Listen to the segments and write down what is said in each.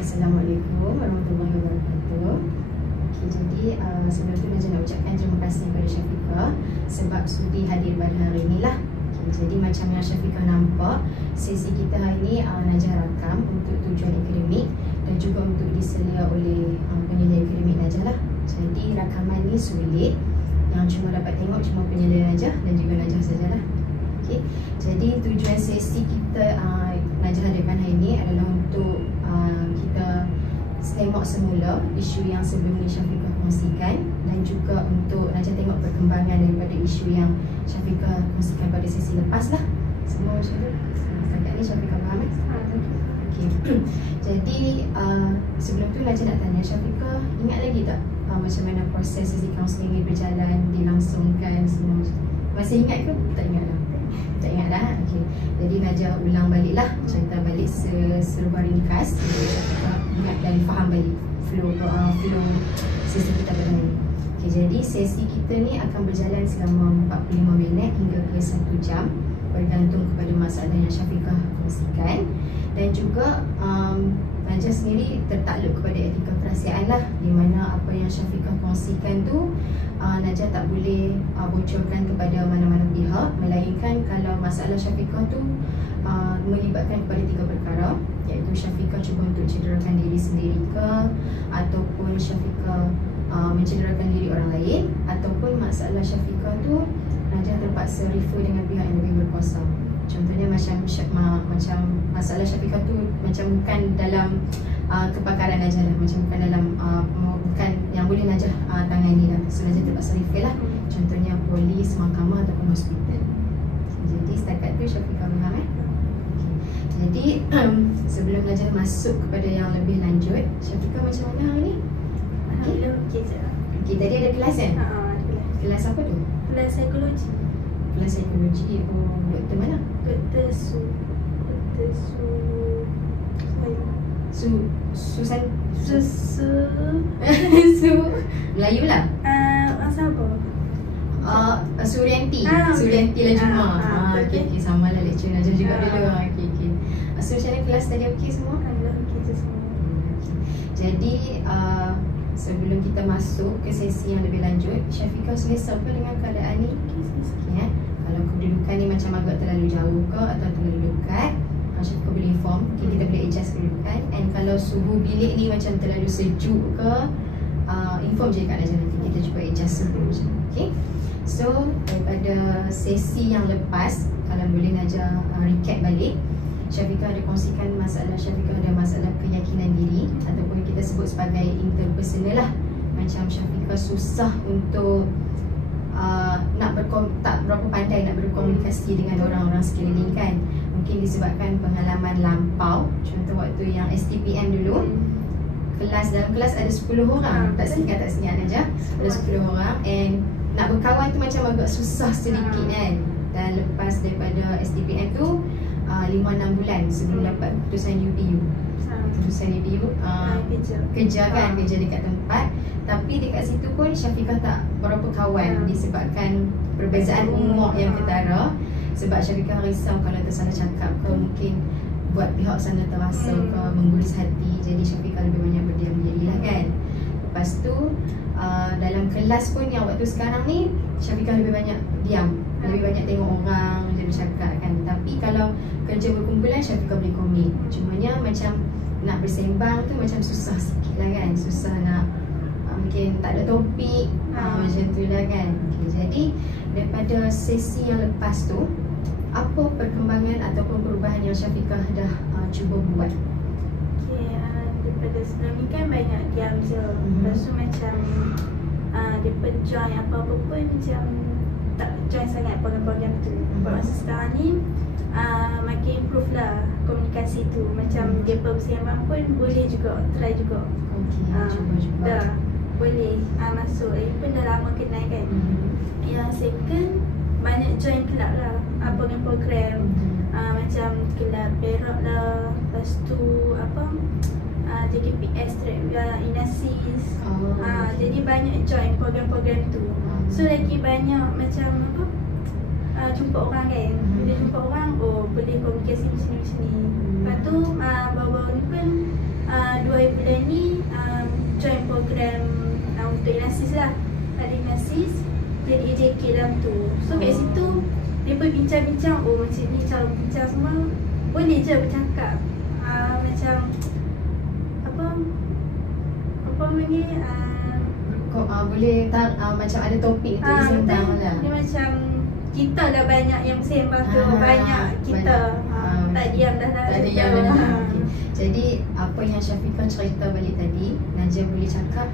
Assalamualaikum warahmatullahi wabarakatuh. Jadi sebelum tu Najah nak ucapkan terima kasih kepada Syafiqah sebab sudi hadir pada hari inilah. Jadi macam yang Syafiqah nampak, sesi kita hari ini Najah rakam untuk tujuan akademik dan juga untuk diselia oleh penyelia akademik Najah lah. Jadi rakaman ni sulit, yang cuma dapat tengok cuma penyelia Najah dan juga Najah sajalah. Jadi tujuan sesi kita Najah hadirkan hari ini adalah untuk kita tengok semula isu yang sebelum ni Syafiqah kongsikan dan juga untuk Najah tengok perkembangan daripada isu yang Syafiqah kongsikan pada sesi lepas lah. Semua macam tu. Setakat ni Syafiqah faham Jadi sebelum tu Najah nak tanya Syafiqah, ingat lagi tak macam mana proses sesi kaunseling ni berjalan, dilangsungkan semua? Masih ingat ke? Tak ingat dah. Tak ingat dah. Jadi Najah ulang balik lah, cerita balik serupa ringkas supaya kita ingat dan faham balik flow sesi kita pada hari ni. Jadi sesi kita ni akan berjalan selama 45 minit hingga ke 1 jam, bergantung kepada masalah yang Syafiqah kongsikan. Dan juga Najah sendiri tertakluk kepada etika kerahsiaan lah, di mana apa yang Syafiqah kongsikan tu Najah tak boleh bocorkan kepada mana-mana pihak, melainkan kalau masalah Syafiqah tu melibatkan kepada 3 perkara, iaitu Syafiqah cuba untuk cederakan diri sendiri ke, ataupun Syafiqah mencederakan diri orang lain, ataupun masalah Syafiqah tu Najah terpaksa refer dengan pihak yang lebih berkuasa. Contohnya macam masalah Syafiqah tu macam bukan dalam kepakaran Najah lah, macam bukan dalam bukan yang boleh Najah tangani lah, so Najah terpaksa refer lah. Contohnya polis, mahkamah ataupun hospital. Jadi setakat tu Syafiqah faham Jadi sebelum Najah masuk kepada yang lebih lanjut, Syafiqah macam mana hari ni? Okey, tadi ada kelas kan? Kelas apa tu? Kelas psikologi. Kelas psikologi. Oh, doktor mana? Doktor Susan Su Melayu lah. Sabah. Suryanti. Okay. Suryanti lah Juma. Okay. Sama lah lecture Najah juga dulu. Okey. So macam mana kelas tadi okey semua? Okey semua. Jadi sebelum kita masuk ke sesi yang lebih lanjut, Syafiqah selesa ke dengan keadaan ni? Okay. Kalau kedudukan ni macam agak terlalu jauh ke atau terlalu dekat, Syafiqah boleh inform, kita boleh adjust kedudukan. And kalau suhu bilik ni macam terlalu sejuk ke, inform je kat Najah, nanti kita cuba adjust suhu macam. Okay. So daripada sesi yang lepas, kalau boleh Najah recap balik, Syafiqah ada kongsikan masalah Syafiqah ada masalah keyakinan diri ataupun kita sebut sebagai interpersonal lah. Macam Syafiqah susah untuk tak berapa pandai nak berkomunikasi dengan orang-orang sekeliling kan. Mungkin disebabkan pengalaman lampau. Contoh waktu yang STPM dulu, dalam kelas ada 10 orang, tak ingat Najah, ada 10 orang, and nak berkawan tu macam agak susah sedikit kan. Dan lepas daripada STPM tu 5-6 bulan sebelum dapat keputusan UPU. Kerja dekat tempat. Tapi dekat situ pun Syafiqah tak berapa kawan disebabkan perbezaan umur yang ketara. Sebab Syafiqah risau kalau tersalah cakap ke, mungkin buat pihak sana terasa ke, mengguris hati. Jadi Syafiqah lebih banyak berdiam diri lah kan. Lepas tu dalam kelas pun yang waktu sekarang ni, Syafiqah lebih banyak diam, lebih banyak tengok orang, lebih bercakap kan. Tapi kalau kerja berkumpulan, Syafiqah boleh komit. Cumanya macam nak bersembang tu macam susah sikit lah kan. Susah nak mungkin tak ada topik, macam tu lah kan. Jadi daripada sesi yang lepas tu, apa perkembangan ataupun perubahan yang Syafiqah dah cuba buat? Daripada sebelum ni kan banyak diam je. Lepas tu macam dia join apa-apa pun macam tak join sangat program-program tu. Masa sekarang ni makin improve lah komunikasi tu. Macam dia bersembang pun boleh juga, try juga. Cuba. Dah boleh masuk. Pun dah lama kenal kan. Yang second, banyak join club lah, program-program. Macam kelab Perak lah. Lepas tu JKPS, Inasis. Jadi banyak join program-program tu. So lagi banyak macam jumpa orang kan. Bila jumpa orang, boleh komunikasi macam ni. Lepas tu baru-baru ni pun 2 program untuk inasis lah. Ada inasis, jadi AJK dalam tu. So kat situ dia pun bincang-bincang, oh macam ni cara bincang semua boleh je bercakap. Macam apa panggil boleh macam ada topik tu sembang lah. Dia macam kita dah banyak yang sembang tu, banyak kita tak diam dah. Tak diam dah. Okay. Jadi apa yang Syafiqah cerita balik tadi, Najah boleh cakap,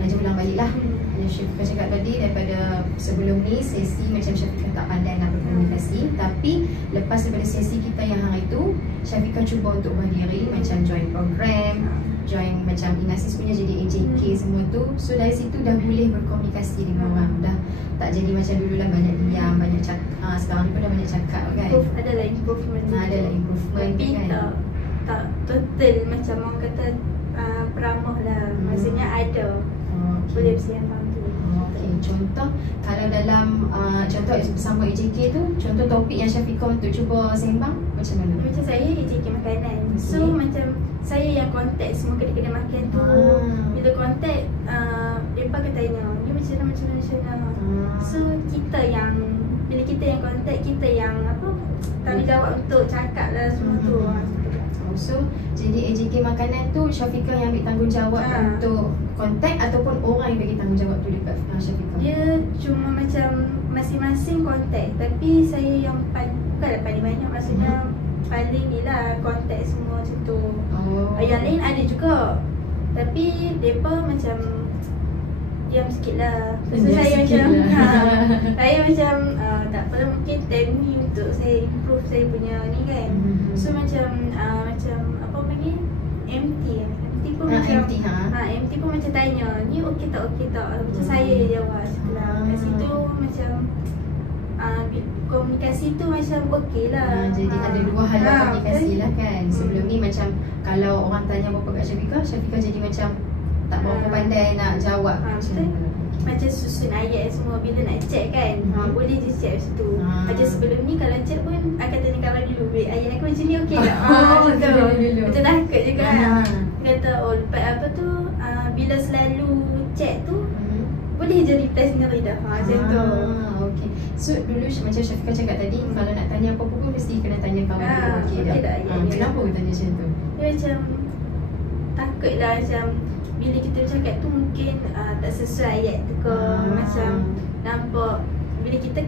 Najah ulang balik lah. Syafiqah cakap tadi, daripada sebelum ni sesi macam Syafiqah tak pandai nak berkomunikasi, tapi lepas daripada sesi kita yang hari tu, Syafiqah cuba untuk berdiri, macam join program, join macam inasis punya jadi AJK semua tu. So dari situ dah boleh berkomunikasi dengan orang, dah tak jadi macam dulu lah banyak diam, banyak cakap. Sekarang ni pun dah banyak cakap kan. Adalah improvement. Adalah improvement. Tapi kan? tak total macam orang kata peramah lah. Maksudnya ada boleh bersembang tu. Okay. Contoh kalau dalam contoh bersama AJK tu, contoh topik yang Syafiqah untuk cuba sembang macam mana? Macam saya AJK makanan. So macam saya yang contact semua kedai-kedai makan tu. Bila contact mereka akan tanya, ni macam mana. So kita yang bila kita yang contact, kita yang tanggungjawab untuk cakap lah semua tu. So jadi AJK makanan tu Syafiqah yang ambil tanggungjawab untuk kontak ataupun orang yang bagi tanggungjawab tu dekat Syafiqah? Dia cuma macam masing-masing kontak, tapi saya yang bukanlah paling banyak, maksudnya paling ni lah kontak semua macam tu. Yang lain ada juga, tapi mereka macam diam sikit lah. So saya macam saya macam tak apalah, mungkin time ni untuk saya improve saya punya ni kan. So macam apa panggil MT pun macam MT pun macam tanya, ni okey tak macam saya yang jawab sebelah. Kat situ macam komunikasi tu macam okey lah. Jadi ada dua hal komunikasi lah kan. Sebelum ni macam kalau orang tanya apa kat Syafiqah jadi macam tak berapa pandai nak jawab. Macam susun ayat semua bila nak check kan, boleh je check macam tu. Macam sebelum ni kalau check pun akan tanya kawan dulu, ayat aku macam ni okey tak? Macam takut juga kan. Kata lepas apa tu, bila selalu check tu boleh je reply sendiri dah. Macam tu. Okay. So dulu macam Syafiqah cakap tadi, kalau nak tanya apa-apa pun mesti kena tanya kawan dulu, okey tak? Kenapa kau tanya macam tu? Dia macam takut lah, macam bila kita bercakap tu mungkin tak sesuai ayat tu ke. Macam nampak bila kita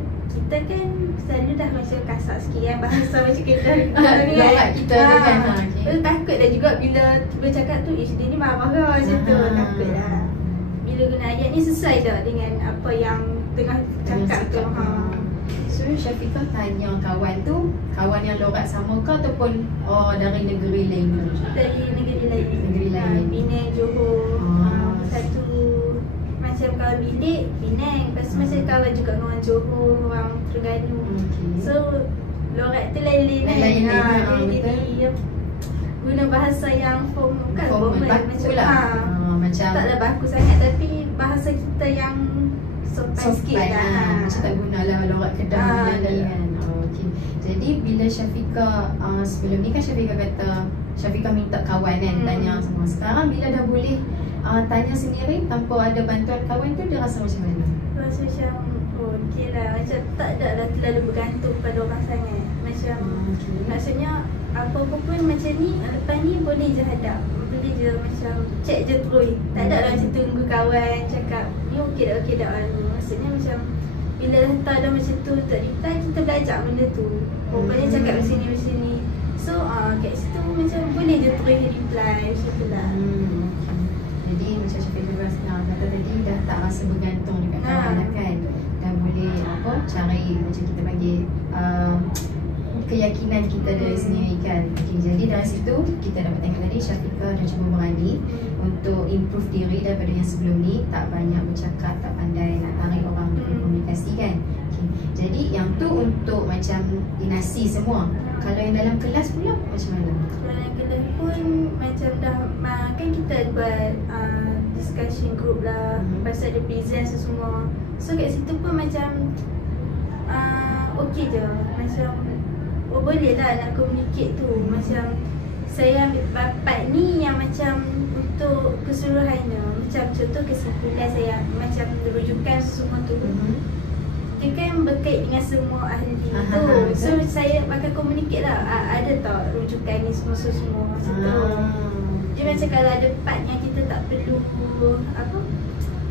kan selalu dah macam kasar sikit kan, bahasa macam kita kita kan. Takut dah juga bila bercakap tu, dia ni marah ke macam tu. Takut lah bila guna ayat ni sesuai tak dengan apa yang tengah cakap tu. So Syafiqah tanya kawan tu, kawan yang lorat sama ke ataupun dari negeri lain? Dari negeri lain. Penang, Johor. Satu macam kawan bilik Penang, lepas tu macam kawan juga dengan orang Johor, orang Terengganu. So lorat tu lain-lain kan. Jadi guna bahasa yang formal macam taklah baku sangat, tapi bahasa kita yang sopan sikit lah. Macam tak gunalah lorat Kedah ni kan. Okay. Jadi bila Syafiqah sebelum ni kan Syafiqah kata Syafiqah minta kawan kan tanya semua. Sekarang bila dah boleh tanya sendiri tanpa ada bantuan kawan tu, dia rasa macam mana? Rasa macam okey lah, macam tak ada lah terlalu bergantung pada orang sangat. Macam maksudnya apa-apa pun macam ni, lepas ni boleh je hadap, boleh je macam check je terus. Tak ada lah macam tunggu kawan cakap ni okey tak maksudnya macam bila dah tahu dah macam tu tak reply, kita belajar benda tu. Banyak cakap macam ni. So kat situ macam boleh je terus reply macam tu lah. Jadi macam Syafiqah sekarang kata tadi, dah tak rasa bergantung dekat kawan dah kan. Dah boleh cari macam kita panggil keyakinan kita dari sendiri kan. Okay, jadi dari situ kita dapat tengok tadi Syafiqah dah cuba berani untuk improve diri daripada yang sebelum ni, tak banyak bercakap, tak pandai nak tarik orang untuk berkomunikasi kan. Okay, jadi yang tu untuk macam inasi semua. Kalau yang dalam kelas pula macam mana? Dalam kelas pun macam dah kan kita buat discussion group lah, pasal ada present semua. So kat situ pun macam okey je, macam boleh lah nak communicate tu. Macam saya ambil bapat ni yang macam untuk keseluruhannya, macam contoh kesimpulan saya macam rujukan semua tu dia kan berkait dengan semua ahli tu. So saya akan communicate lah, ada tak rujukan ni semua macam tu. Dia macam kalau ada part yang kita tak perlu apa,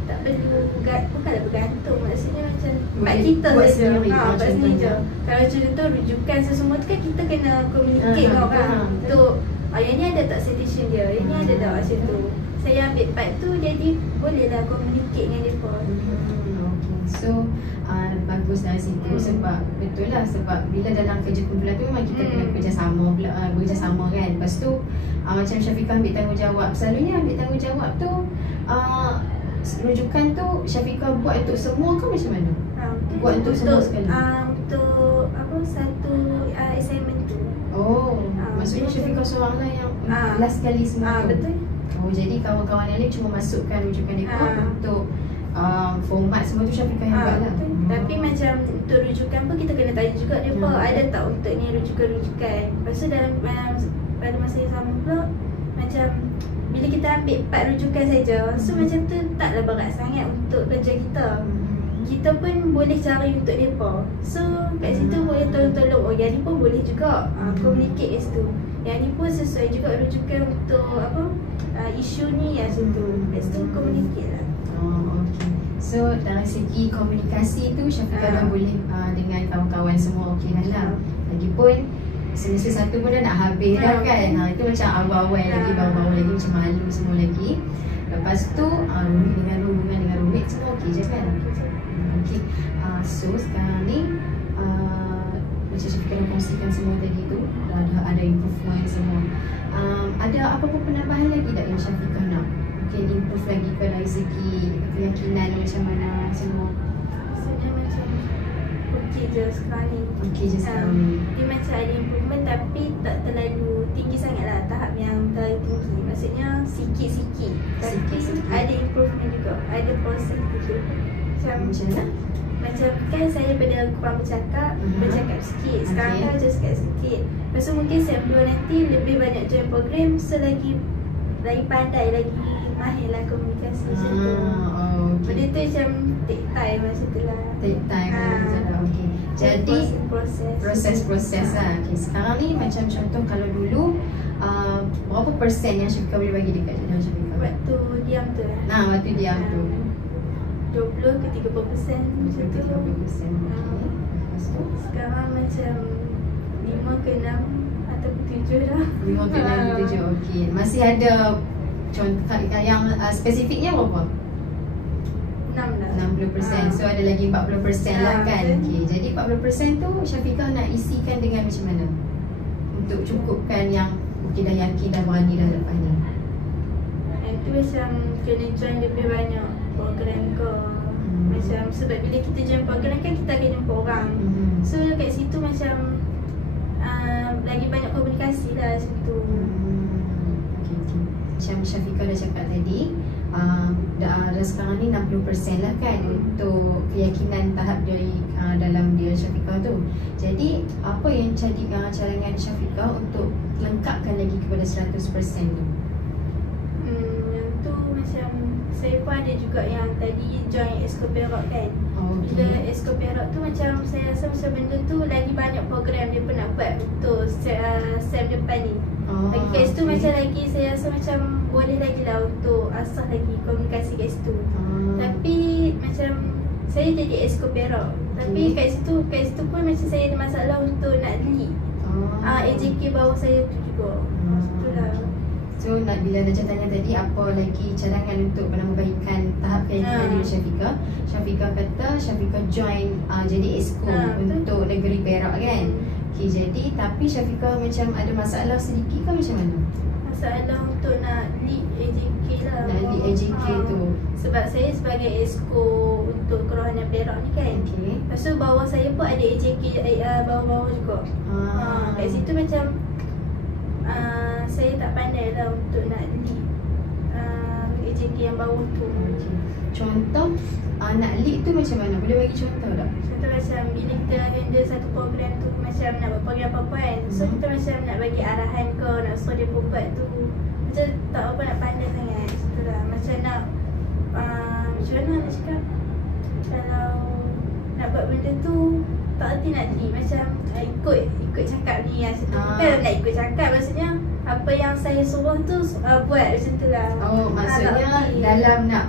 tak perlu bukanlah bergantung, maksudnya macam part kita saja. Part sendiri je. Kalau contoh rujukan semua tu kan kita kena communicate dengan orang. Untuk yang ni ada tak citation dia, yang ni ada tak macam tu. Saya ambil part tu jadi bolehlah communicate dengan mereka. So bagus dari situ sebab betul lah, sebab bila dalam kerja kumpulan tu memang kita kena bekerjasama kan. Lepas tu macam Syafiqah ambil tanggungjawab, selalunya ambil tanggungjawab tu rujukan tu Syafiqah buat untuk semua ke macam mana? Buat untuk semua sekali? Untuk apa, satu assignment tu. Maksudnya Syafiqah seorang lah yang last sekali semua tu? Betul. Jadi kawan-kawan yang lain cuma masukkan rujukan mereka untuk format semua tu Syafiqah yang buat lah. Tapi macam untuk rujukan pun kita kena tanya juga dia ada tak untuk ni rujukan. Lepas tu dalam pada masa yang sama pula macam bila kita ambil part rujukan saja, so macam tu taklah berat sangat untuk kerja kita. Kita pun boleh cari untuk mereka. So kat situ boleh tolong-tolong, yang ni pun boleh juga communicate kat situ. Yang ni pun sesuai juga rujukan untuk apa, isu ni yang situ. Kat situ communicate lah. So dari segi komunikasi tu Syafiqah dah boleh dengan kawan-kawan semua okey lah. Lagipun semester 1 pun dah nak habis dah kan. Itu macam awal-awal lagi, bawah-bawah lagi, macam malu semua lagi. Lepas tu hubungan dengan roommate semua okey je kan. Okey. So sekarang ni macam Syafiqah dah kongsikan semua tadi tu, ada improvement semua. Ada apa-apa penambahan lagi tak yang Syafiqah nak? Mungkin improve lagi ke dari segi keyakinan macam mana semua? Maksudnya macam okey je sekarang ni. Okey je sekarang ni. Dia macam ada improvement tapi tak terlalu tinggi sangat lah, tahap yang terlalu tinggi. Maksudnya sikit-sikit. Tapi ada improvement juga, ada proses gitu. Macam mana? Macam kan saya daripada kurang bercakap sikit. Sekarang kan macam sikit. Lepas tu mungkin SEM 2 nanti lebih banyak join program, so lagi pandai, lagi mahir lah komunikasi macam tu. Benda tu macam take time macam tu lah. Take time macam tu, okey. Jadi proses lah. Okay, sekarang ni macam contoh kalau dulu berapa persen yang Syafiqah boleh bagi dekat Syafiqah? Waktu diam tu lah. Waktu diam tu 20 ke 30% macam tu. 30%. Okey. Lepas tu sekarang macam 5 ke 6 ataupun 7 dah. 5 ke 6 ke 7. Okey. Masih ada contoh yang spesifiknya berapa? 6 dah. 60%. So ada lagi 40% lah kan. Okey. Jadi 40% tu Syafiqah nak isikan dengan macam mana? Untuk cukupkan yang mungkin dah yakin, dah berani dah lepas ni. Yang tu macam kena join lebih banyak program ke. Macam sebab bila kita join program kan kita akan jumpa orang. So kat situ macam lagi banyak komunikasi lah situ. Macam Syafiqah dah cakap tadi, dah sekarang ni 60% lah kan untuk keyakinan tahap dari dalam diri Syafiqah tu. Jadi apa yang jadi cadangan Syafiqah untuk lengkapkan lagi kepada 100% tu? Yang tu macam saya pun ada juga yang tadi join Esko Perak kan. Bila Esko Perak tu macam saya rasa macam benda tu lagi banyak program dia pun nak buat untuk SEM depan ni. Lagi kat situ macam lagi saya rasa macam boleh lagi lah untuk asah lagi komunikasi kat situ. Tapi macam saya jadi Esko Perak, tapi kat situ pun macam saya ada masalah untuk nak lead AJK bawah saya tu juga. Itulah. So bila Najah tanya tadi apa lagi cadangan untuk menambahkan tahap keyakinan diri Syafiqah, Syafiqah kata Syafiqah join jadi Esko untuk negeri Perak kan. Okay, jadi tapi Syafiqah macam ada masalah sedikit ke macam mana? Masalah untuk nak lead AJK lah. Nak lead AJK tu. Sebab saya sebagai Esko untuk kerohanian Perak ni kan. Lepas tu bawah saya pun ada AJK bawah-bawah juga. Kat situ macam saya tak pandai lah untuk nak lead AJK yang bawah tu. Contoh nak lead tu macam mana? Boleh bagi contoh tak? Contoh macam bila kita ada satu program tu, macam nak buat program apa-apa kan. So kita macam nak bagi arahan ke, nak suruh dia buat tu, macam tak apa nak pandai sangat. Itulah macam nak macam mana nak cakap, kalau nak buat benda tu tak erti nak lead, macam ikut cakap ni macam tu. Bukan nak ikut cakap, maksudnya apa yang saya suruh tu buat macam tu lah. Maksudnya dalam nak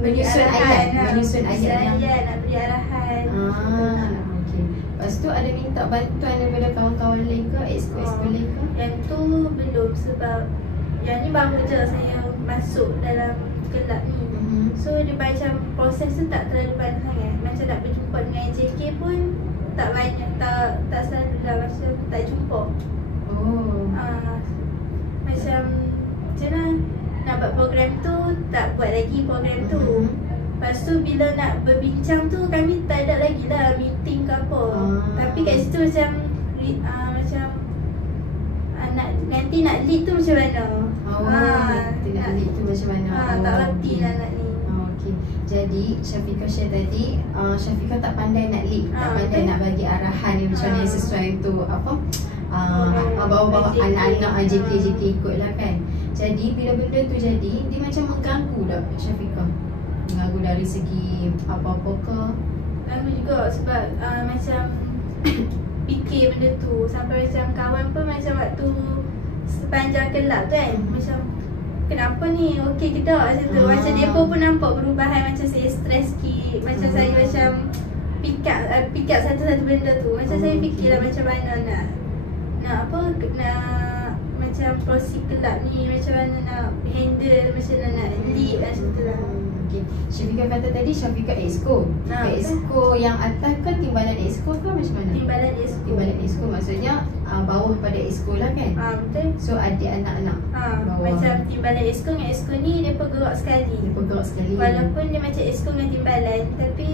menyusun ayat yang nak beri arahan. Okey. Lepas tu ada minta bantuan daripada kawan-kawan lain ke, exco lain ke? Yang tu belum, sebab yang ni baru je saya masuk dalam kelab ni. So dia macam proses tu tak terlalu banyak sangat. Macam nak berjumpa dengan JK pun tak banyak, tak selalu lah, macam tak jumpa. Macam nak buat program tu, tak buat lagi program tu. Lepas tu bila nak berbincang tu, kami tak ada lagi lah meeting ke apa. Tapi kat situ macam nanti nak lead tu macam mana. Nanti nak lead tu macam mana. Tak reti lah nak ni. Okey. Jadi Syafiqah share tadi, Syafiqah tak pandai nak lead, tak pandai nak bagi arahan yang macam mana yang sesuai untuk bawa-bawa anak-anak JK ikut lah kan. Jadi bila benda tu jadi, dia macam mengganggu tak Syafiqah? Mengganggu dari segi apa-apa ke? Ganggu juga sebab macam fikir benda tu. Sampai macam kawan pun macam waktu sepanjang kelab tu kan, macam kenapa ni, okey ke tak macam tu. Macam dia pun nampak perubahan, macam saya stres sikit. Macam saya macam pick up satu-satu benda tu. Macam saya fikirlah macam mana nak macam proceed kelab ni, macam mana nak handle, macam mana nak lead macam tu lah. Okay. Syafiqah kata tadi Syafiqah exco. Exco yang atas ke timbalan exco ke macam mana? Timbalan exco. Timbalan exco maksudnya bawah pada exco lah kan? Betul. So adik anak-anak bawah. Macam timbalan exco dengan exco ni dia bergerak sekali. Walaupun dia macam exco dengan timbalan, tapi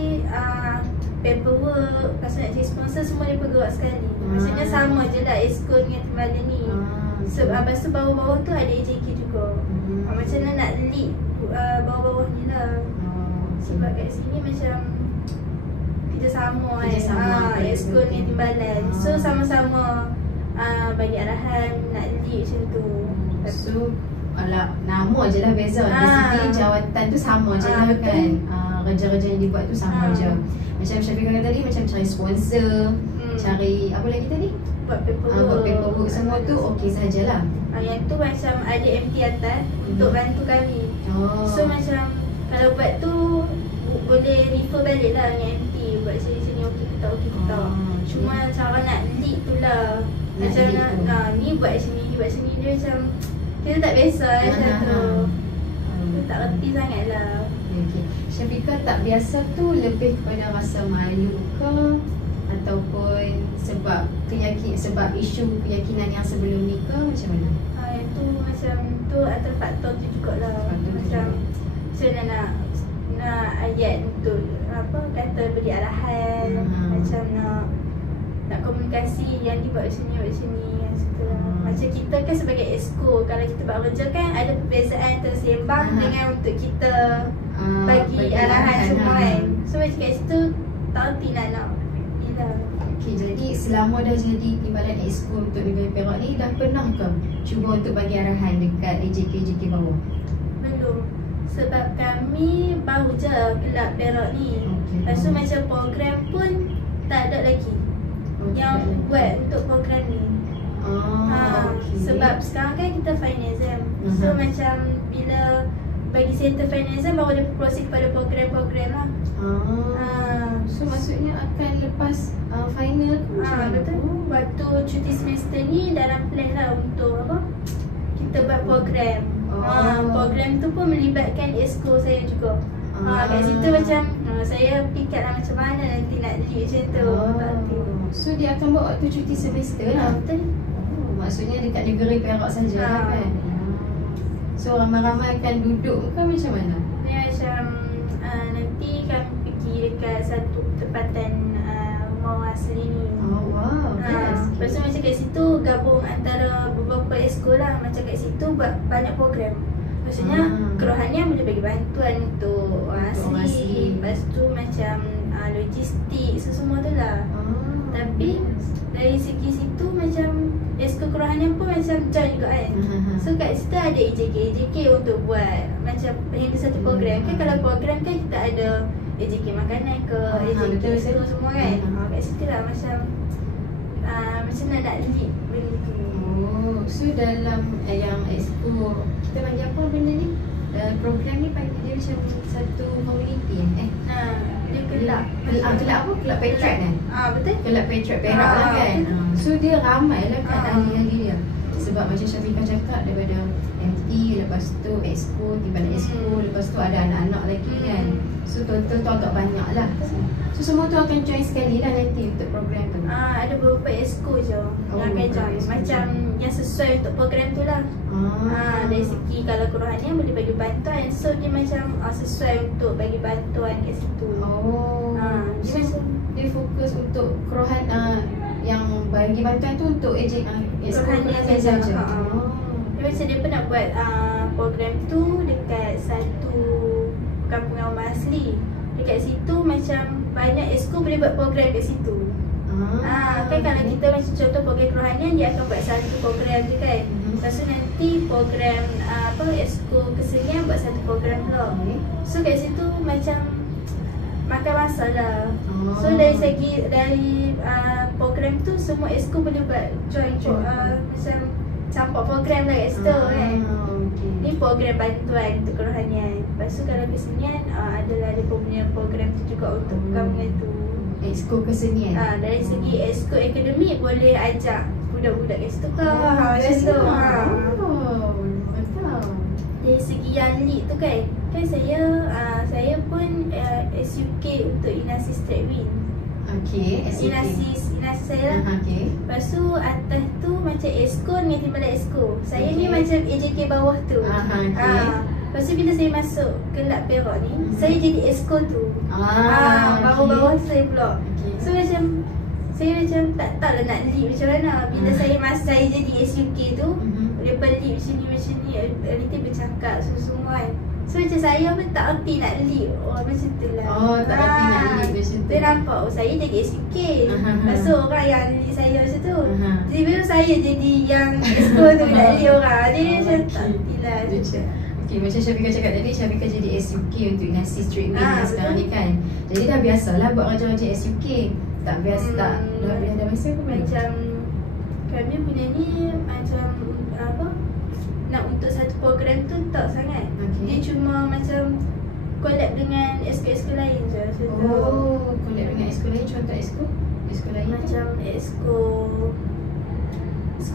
paperwork, pasal nak cari sponsor semua dia bergerak sekali. Maksudnya sama je lah exco dengan timbalan ni. Lepas tu bawah-bawah tu ada AJK juga. Macam mana nak lead bawah-bawah ni lah. Sebab kat sini macam kita sama kan, exco dengan timbalan. So sama-sama bagi arahan, nak lead macam tu. So nama je lah beza. Basically jawatan tu sama je lah kan. Kerja-kerja yang dibuat tu sama je. Macam Syafiqah kata tadi, macam cari sponsor, cari apa lagi tadi? Buat paperwork semua tu okey sajalah. Yang tu macam ada MP atas untuk bantu kami. So macam kalau buat tu boleh refer balik lah dengan MP, buat sini-sini okey ke tak. Cuma cara nak lead tu lah, macam ni buat sini dia macam kita tak biasa macam tu. Kita tak reti sangat lah. Syafiqah tak biasa tu lebih kepada rasa malu ke, ataupun sebab isu keyakinan yang sebelum ni ke, macam mana? Yang tu macam tu antara faktor tu jugalah. Macam saya nak ayat untuk kata beri arahan, macam nak komunikasi yang dibuat macam ni macam kita kan sebagai exco, kalau kita buat kerja kan ada perbezaan antara sembang dengan untuk kita bagi arahan semua kan. So macam kat situ tak erti nak okey, jadi selama dah jadi timbalan exco untuk negara Perak ni, dah pernah ke cuba untuk bagi arahan dekat AJK bawah? Belum. Sebab kami baru je kelab Perak ni. Lepas tu macam program pun tak ada lagi yang buat untuk program ni. Sebab sekarang kan kita final exam. So macam bila bagi settle final exam baru dia proceed pada program-program lah. So maksudnya akan lepas final tu macam mana? Betul. Waktu cuti semester ni dalam plan lah untuk kita buat program. Program tu pun melibatkan exco saya juga. Kat situ macam saya fikir lah macam mana nanti nak lead macam tu. So dia akan buat waktu cuti semester lah? Betul. Maksudnya dekat negeri Perak saja lah kan? So ramai-ramai akan duduk ke macam mana? Dia macam nanti kami pergi dekat satu tempatan rumah asli ni. Lepas tu macam kat situ gabung antara beberapa exco lah. Macam kat situ buat banyak program. Maksudnya kerohanian boleh bagi bantuan untuk orang asli. Lepas tu macam logistik semua tu lah. Tapi dari segi situ macam Esko kerohanian pun macam join juga kan. So kat situ ada AJK untuk buat macam handle satu program kan. Kalau program kan kita ada AJK makanan ke, AJK esko semua kan. Kat situ lah macam macam nak lead benda tu. Oh, so dalam yang esko kita panggil apa benda ni? Program ni panggil dia macam satu community Dia kelab. Kelab apa? Kelab Petrek kan? Betul. Kelab Petrek Perak lah kan. So dia ramai lah kat ahli-ahli dia. Sebab macam Syafiqah cakap daripada MT, lepas tu Exco, timbal Exco, lepas tu ada anak-anak lagi kan. So total tu agak banyak lah. So semua tu akan join sekali lah nanti untuk program tu. Ada beberapa Exco je yang akan join. Macam yang sesuai untuk program tu lah. Dari segi kalau kerohanian boleh bagi bantuan. So dia macam sesuai untuk bagi bantuan kat situ. Dia macam dia fokus untuk yang bagi bantuan tu untuk kerohanian saja. Dia macam dia pernah buat program tu dekat satu kampungan orang asli. Dekat situ macam banyak esko boleh buat program kat situ. Kan kalau kita macam contoh program kerohanian, dia akan buat satu program je kan. Lepas tu nanti program esko kesenian buat satu program pula. So kat situ macam makan masa lah. So dari program tu semua esko boleh buat join macam campak program lah kat situ kan. Ni program bantuan untuk kerohanian. Lepas tu kalau kesenian adalah dia punya program tu juga untuk kampungan tu. Exco kesenian. Dari segi exco akademik boleh ajak budak-budak kat situ ke. Macam tu. Dari segi yang lead tu kan saya pun SUK untuk Inasis Tradewin. Inasis saya lah. Lepas tu atas tu macam exco dengan timbalan exco. Saya ni macam AJK bawah tu. Lepas tu bila saya masuk kelab Perak ni, saya jadi exco tu. Bawah-bawah saya pula. So macam saya macam tak tahu lah nak lead macam mana. Bila saya jadi SUK tu, dia lead macam ni, Aliti bercakap semua kan. So macam saya pun tak erti nak lead. Macam tu lah. Tak erti nak lead macam tu. Dia nampak saya jadi SUK. Lepas tu orang yang lead saya macam tu. Tiba-tiba saya jadi yang exco tu nak lead orang. Jadi macam tak erti lah. Macam Syafiqah cakap tadi, Syafiqah jadi SUK untuk Inasis Tradewin sekarang ni kan. Jadi dah biasalah buat raja-raja SUK. Tak biasa dah biasa ke macam kami punya ni macam nak untuk satu program tu tak sangat. Dia cuma macam collab dengan esko-esko lain je. Collab dengan esko lain. Contoh esko lain macam esko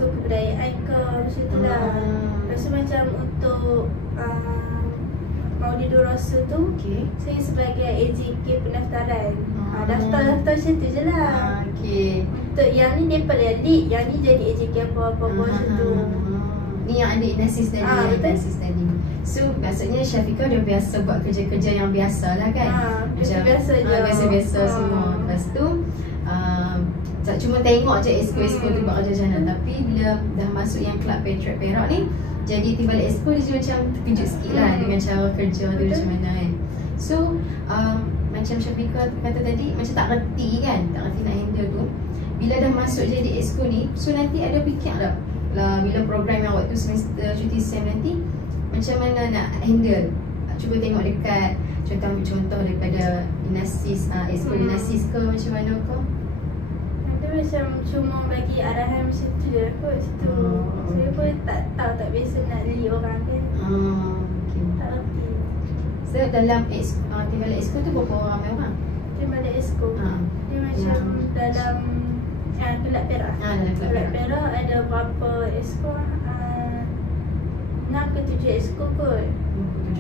kebudayaan ke macam tu lah. Lepas tu macam untuk Maulidul Rasul tu, saya sebagai AJK pendaftaran. Daftar macam tu je lah. Untuk yang ni dia pada lead, yang ni jadi AJK apa-apa macam tu. Ni yang ada Inasis tadi. So maksudnya Syafiqah dia biasa buat kerja-kerja yang biasa lah kan. Macam biasa je. Biasa-biasa semua. Lepas tu tak cuma tengok je esko-esko tu buat kerja macam mana. Tapi bila dah masuk yang Kelab Petrek Perak ni, jadi timbal exco dia macam terkejut sikit lah dengan cara kerja tu macam mana kan. So macam Syafiqah kata tadi, macam tak reti kan, tak reti nak handle tu. Bila dah masuk jadi exco ni, so nanti ada fikir tak bila program yang waktu semester cuti SEM nanti macam mana nak handle. Cuba tengok dekat contoh daripada Inasis, exco Inasis ke macam mana ke. Macam cuma bagi arahan macam tu je kot situ. Saya pun tak tahu, tak biasa nak lead orang kan. Tak erti. So dalam timbalan exco tu berapa ramai orang? Timbalan exco dia macam dalam Kelab Perak. Dalam Kelab Perak ada berapa exco? 6 ke 7 exco kot.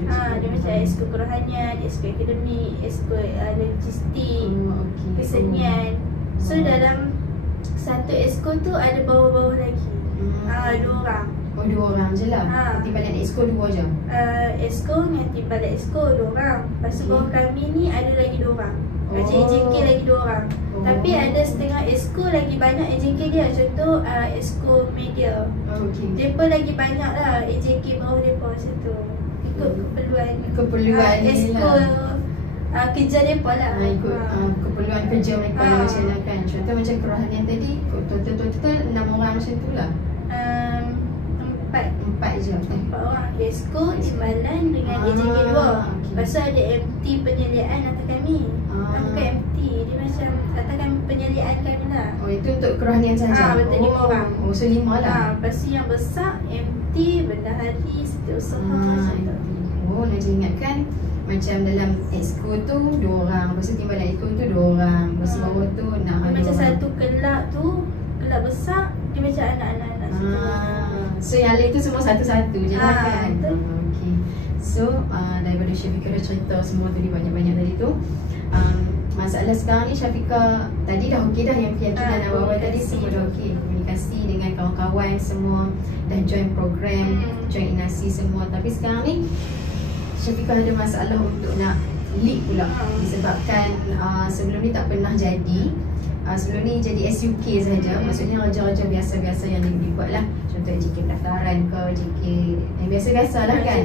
Dia macam exco kerohanian, exco akademik, exco logistik, kesenian. So dalam satu exco tu ada bawah-bawah lagi. 2 orang. 2 orang je lah. Timbalan exco 2 je. Exco dengan timbalan exco 2 orang. Lepas tu bawah kami ni ada lagi 2 orang. Macam AJK lagi 2 orang. Tapi ada setengah exco lagi banyak AJK dia. Contoh exco media. Dia pun lagi banyak lah AJK bawah dia pun macam tu. Ikut keperluan exco kerja mereka lah. Ikut keperluan kerja mereka macam mana kan. Contoh macam kerohanian tadi, total 6 orang macam tu lah. 4 je. 4 orang. Exco, timbalan dengan AJK 2. Lepas tu ada MT penyeliaan atas kami. Bukan MT, dia macam katakan penyeliaan kami lah. Oh, itu untuk kerohanian saja. Betul, 5 orang. Oh, so 5 lah. Lepas tu yang besar MT, bendahari, setiausaha macam tu. Oh, nak ingatkan macam dalam exco tu 2 orang, lepas tu timbalan exco tu 2 orang, lepas tu bawah tu nak ada macam orang. satu kelab tu, kelab besar, dia macam anak-anak So yang lain tu semua satu-satu je lah kan. Okay. So daripada Syafiqah dah cerita semua tadi banyak-banyak tadi tu. Masalah sekarang ni Syafiqah tadi dah okey dah, yang keyakinan awal-awal tadi semua dah okey. Komunikasi dengan kawan-kawan semua, dah join program, join inasi semua. Tapi sekarang ni Syafiqah ada masalah untuk nak lead pula. Disebabkan sebelum ni tak pernah jadi. Sebelum ni jadi SUK saja, maksudnya raja-raja biasa-biasa yang dibuat lah. Contoh JK pendaftaran ke, JK yang biasa-biasa lah kan.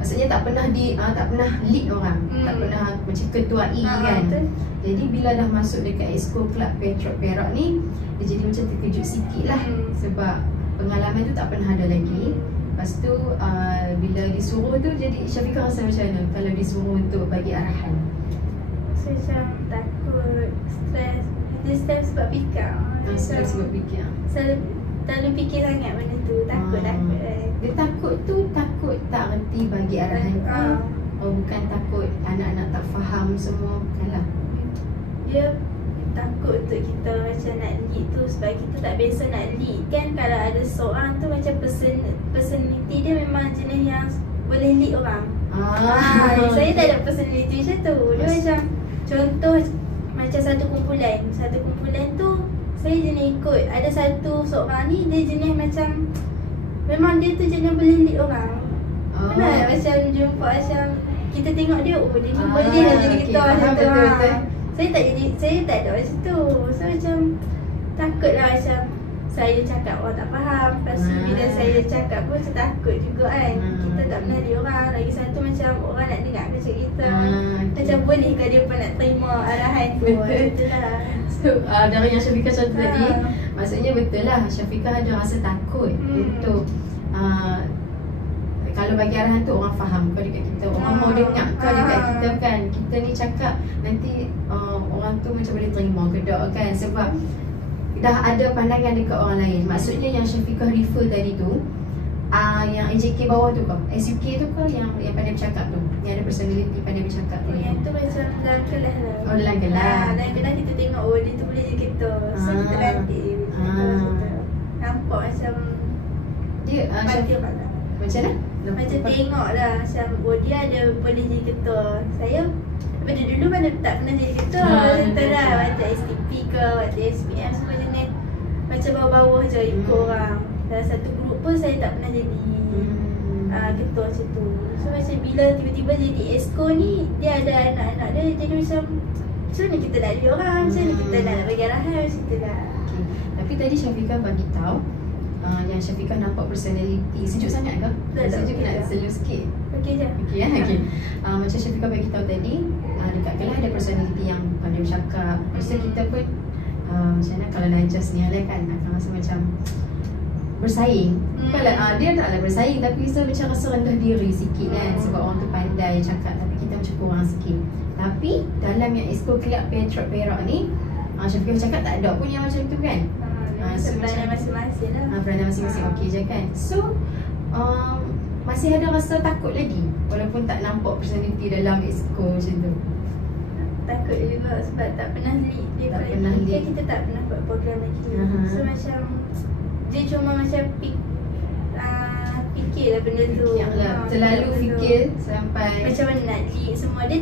Maksudnya tak pernah lead orang, tak pernah macam ketuai kan. Jadi bila dah masuk dekat Exco Club Perak ni, dia jadi macam terkejut sikit lah. Sebab pengalaman tu tak pernah ada lagi. Lepas tu bila disuruh tu, jadi Syafiqah rasa macam mana kalau disuruh untuk bagi arahan? So macam takut, stres. Dia stres sebab fikir. Stres sebab fikir. Terlalu fikir sangat benda tu, takut. Dia takut tu, takut tak reti bagi arahan ke? Oh, bukan takut anak-anak tak faham semua, bukanlah. Dia takut untuk kita macam nak lead tu, sebab kita tak biasa nak lead kan. Kalau ada seorang tu macam personality dia memang jenis yang boleh lead orang. Saya tak ada personality macam tu. Dia macam contoh macam satu kumpulan tu saya jenis ikut. Ada seorang ni dia jenis macam memang dia tu jenis boleh lead orang. Benar macam jumpa macam kita tengok dia, dia ni boleh lah jadi ketua macam tu. Saya tak ada macam tu. So macam takut lah macam saya cakap orang tak faham. Lepas tu bila saya cakap pun saya takut juga kan. Kita tak pernah dia orang. Lagi satu macam orang nak dengar macam kita. Macam boleh ke dia pun nak terima arahan tu. Betul lah. So dari yang Syafiqah contoh tadi, maksudnya betul lah Syafiqah ada rasa takut untuk kalau bagi arahan tu orang faham ke dekat kita, orang mau dengar ke dekat kita kan. Kita ni cakap nanti orang tu macam boleh terima ke tak kan. Sebab dah ada pandangan dekat orang lain. Maksudnya yang Syafiqah refer tadi tu, yang AJK bawah tu ke, SUK tu ke, yang pandai bercakap tu, yang ada personality pandai bercakap tu. Yang tu macam dalam kelas lah. Oh, dalam kelas. Dalam kelas kita tengok, dia tu boleh jadi ketua. So kita nanti nampak macam dia macam mana? Macam tengok lah macam dia ada boleh jadi ketua. Saya daripada dulu mana tak pernah jadi ketua. Macam lah macam STP ke, macam SPM semua jenis macam bawah-bawah je ikut orang. Dalam satu grup pun saya tak pernah jadi ketua macam tu. So macam bila tiba-tiba jadi Exco ni, dia ada anak-anak dia, jadi macam mana kita nak lihat orang, macam mana kita nak bagi arahan macam tu lah. Tapi tadi Syafiqah bagi tahu yang Syafiqah nampak personality sejuk sangat ke? Sejuk ke nak slow sikit? Okey je. Okey macam Syafiqah bagi tahu tadi, dekat kelas ada personality yang pandai bercakap. Lepas tu kita pun macam mana kalau Najis ni lah kan, akan rasa macam bersaing. Kalau dia taklah bersaing, tapi kita macam rasa rendah diri sikit kan. Sebab orang tu pandai cakap tapi kita macam kurang sikit. Tapi dalam yang Exco Club Perak ni, Syafiqah cakap tak ada pun yang macam tu kan. So peranan masing-masing lah. Peranan masing-masing okey je kan. So masih ada rasa takut lagi walaupun tak nampak personality dalam Exco macam tu. Takut juga sebab tak pernah lead. Tak pernah lead. Kita tak pernah buat program lagi. So macam dia cuma macam fikirlah benda tu. Terlalu fikir sampai macam mana nak lead semua. Dia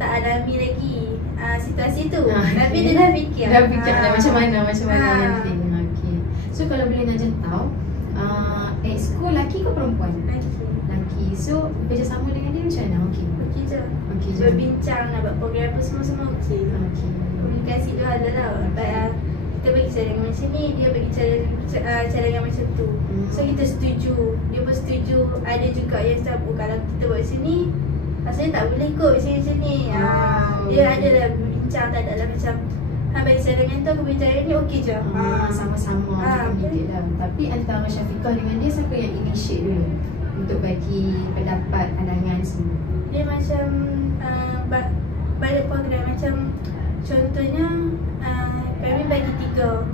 tak alami lagi situasi tu. Tapi dia dah fikir. Dah fikir macam mana nanti. Okey. So kalau boleh Najah tahu, Exco lelaki ke perempuan? Lelaki. So bekerjasama dengan dia macam mana? Okey je. Berbincang nak buat program apa semua okey. Komunikasi tu ada lah. Kita bagi cara yang macam ni, dia bagi cara yang macam tu. So kita setuju, dia pun setuju. Ada juga yang kalau kita buat sini, Rasanya tak boleh kot macam ni. Dia ada lah bincang, tak ada lah macam bagi saya dengan tu aku bincang ni okey je. Sama-sama communicate lah. Tapi antara Syafiqah dengan dia, siapa yang initiate dulu untuk bagi pendapat, pandangan semua? Dia macam balik program macam contohnya kami bagi 3.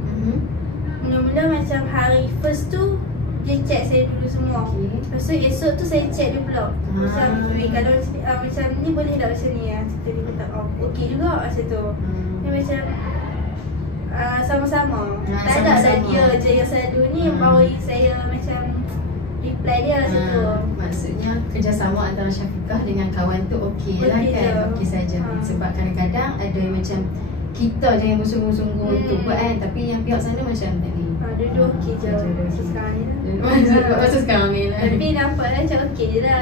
Mula-mula macam hari first tu dia check saya dulu semua. Lepas tu esok tu saya check dia pula. Macam kalau macam ni boleh tak macam ni ya. Kita dia kata okey juga macam tu. Dia macam sama-sama. Tak ada lah dia je yang selalu ni bawa saya macam reply dia macam tu. Maksudnya kerjasama antara Syafiqah dengan kawan tu okey lah kan? Okey saja. Sebab kadang-kadang ada macam kita je yang bersungguh-sungguh untuk buat kan, tapi yang pihak sana macam tak ni. Dia okey je masa sekarang ni lah. Masa sekarang ni lah. Tapi nampak lah macam okey je lah.